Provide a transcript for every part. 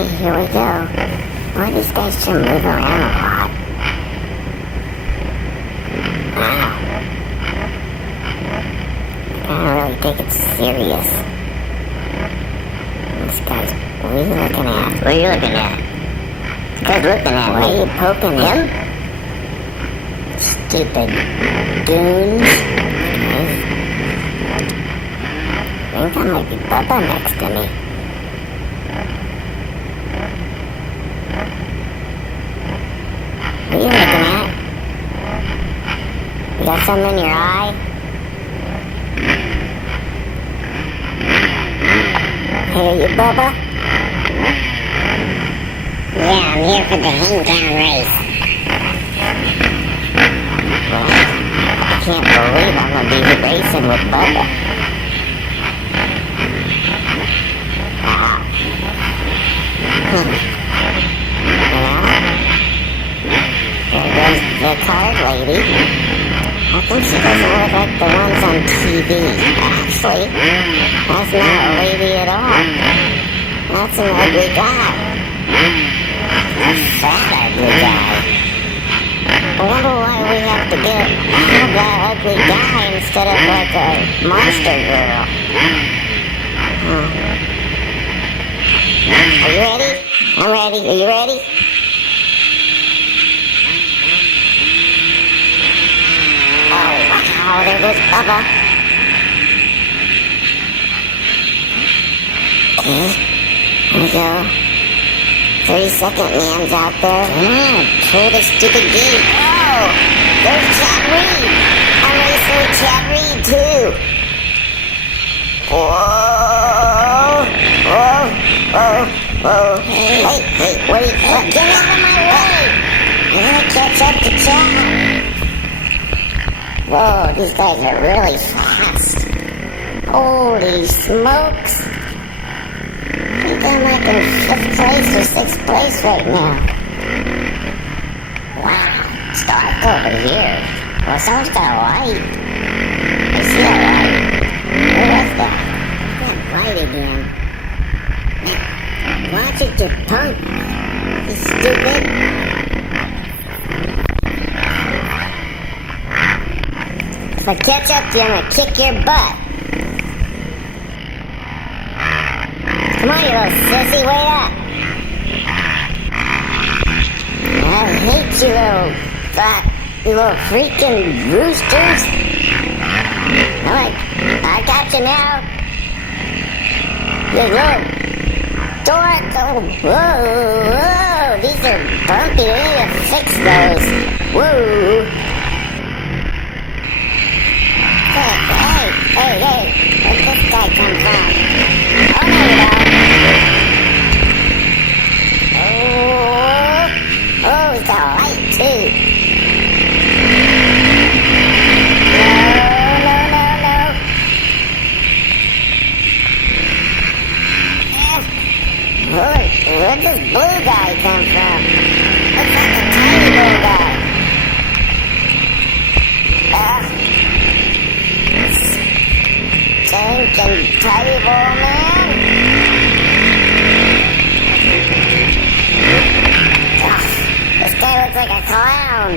Okay, here we go. Boy, these guys should move around a lot. Wow. I don't really take it serious. This guy's, what are you looking at? What are you looking at? This guy's looking at Why me. are you poking him? Stupid goons. I think that might be Bubba next to me. What are you looking at? You got something in your eye? Hey, are you Bubba? Yeah, I'm here for the Hangtown race. Well, I can't believe I'm gonna be racing with Bubba. Wow. Well, there goes the card lady. I think she doesn't look like the ones on TV. Actually, that's not a lady at all. That's an ugly guy. A fat ugly guy. I wonder why we have to get that ugly guy instead of like a monster girl. Are you ready? I'm ready. Are you ready? Oh, wow, there goes Bubba. Okay, here we go. 30-second man's out there. Pull the stupid gate. Oh, there's Chad Reed. I'm racing with Chad Reed, too. Whoa, whoa, whoa, whoa. Hey, wait, get out of my way. I'm gonna catch up to Chad. Whoa, these guys are really fast. Holy smokes. I think I'm like in 5th place or 6th place right now. Wow, it's dark over here. Well, someone's got a light. I see a light. Where is that? That light again. Watch it, you punk. You stupid. If I catch up to you, I'm gonna kick your butt. Come on, you little sissy, wait up. I hate you little freaking roosters. I got you now. You little dork. Oh, whoa, these are bumpy. We need to fix those. Whoa. Hey, where'd this guy come from? Oh, there you go. Oh, he's got a light, too. No. Where'd this blue guy come from? Looks like a tiny blue guy. Stinking table, man. This guy looks like a clown.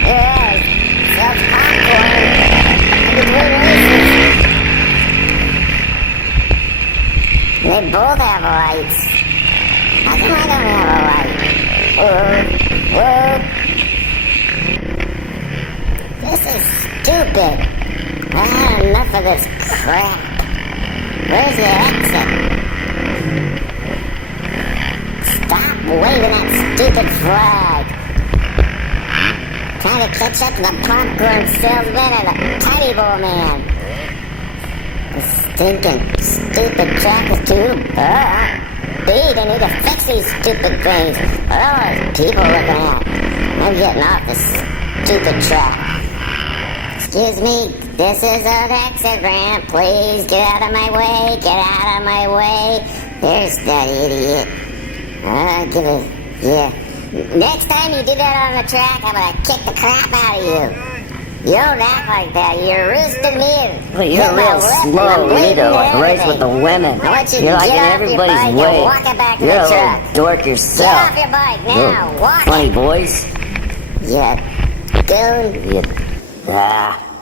Here he is. Sells popcorn in between races. They both have lights. How come I don't have a light? Whoa. This is stupid. I had enough of this crap. Where's the exit? Stop waving that stupid flag. Trying to catch up to the popcorn salesman and the tiny bowl man. The stinking stupid track is too big. I need to fix these stupid things. What are those people looking at? I'm getting off this stupid track. Excuse me, this is an exit ramp. Please get out of my way. Get out of my way. There's that idiot. Yeah. Next time you do that on the track, I'm gonna kick the crap out of you. You don't act like that. You're roosting me. Well, you're Get my real lip, slow. I'm You need to bleeding like and race with the everything. women. I want you to You're like get in off your everybody's bike and way. walk it back to You're the a little truck. dork Get yourself. off your bike now. Little Walk funny it. boys. You goon. Ah.